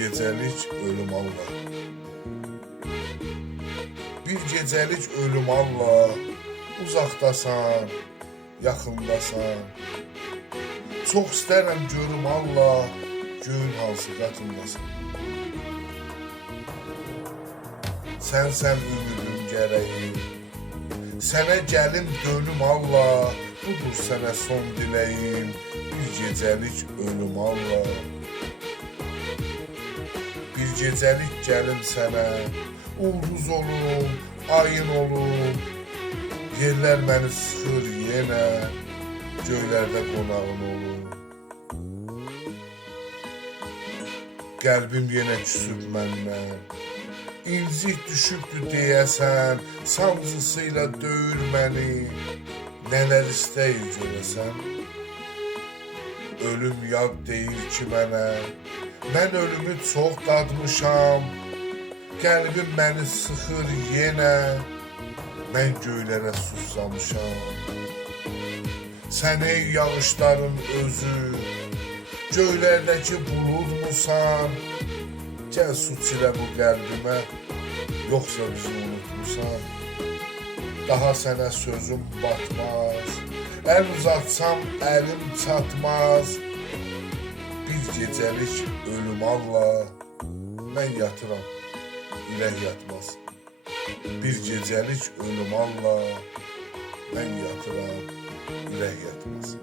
gecəlik ölüm Allah. Bir gecəlik ölüm Allah. Uzaqdasan, yaxındasan. Çox istərəm görüm Allah, göyün hansı qatındasan. Sənsən ümidim gərəyim, sənə gəlim dönüm Allah. Budur sənə son diləyim, bir gecəlik ölüm Allah. Bir gecəlik gəlim sənə, ulduz olum, ayın olum. Yerlər məni sıxır yenə, göylərdə qonağın olum. Qəlbim yenə küsüb məndən, incik düşübdü deyəsən, sancısıyla döyür məni. Nələr istəyir görəsən, ölüm yad deyir ki mənə. Mən ölümü çox dadmışam, qəlbim məni sıxır yenə. Mən göylərə susamışam. Sən ey yağışların özü, göylərdəki buludmusan. Gəl su çilə bu qəlbimə, yoxsa bizi unutmusan. Daha sənə sözüm batmaz, əl uzatsam əlim çatmaz. Bir gecəlik ölüm Allah, mən yatıram, ürək yatmaz. Bir gecəlik ölüm Allah, mən yatıram, ürək yatmaz,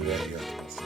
ürək yatmaz.